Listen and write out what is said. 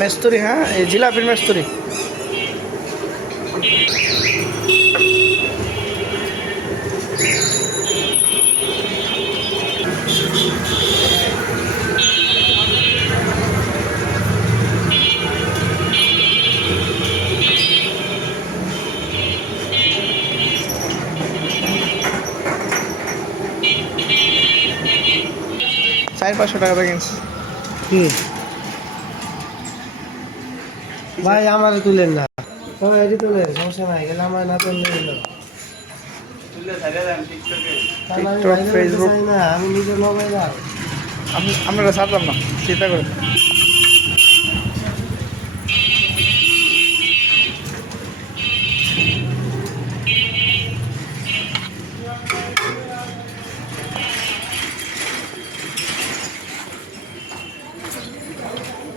মেস্তরি, হ্যাঁ, এই জিলাপির মেস্তরি। চার 500 টাকা দিয়ে কিনছি। কি ভাই আমার তুলেন না, তবে এটি তুলেন, সমস্যা নাই, গেলে আমার না তুললে হলো। টিকটক, ফেসবুক না আমি নিজে মোবাইল আমরা ছাড়তাম না, চিন্তা করে।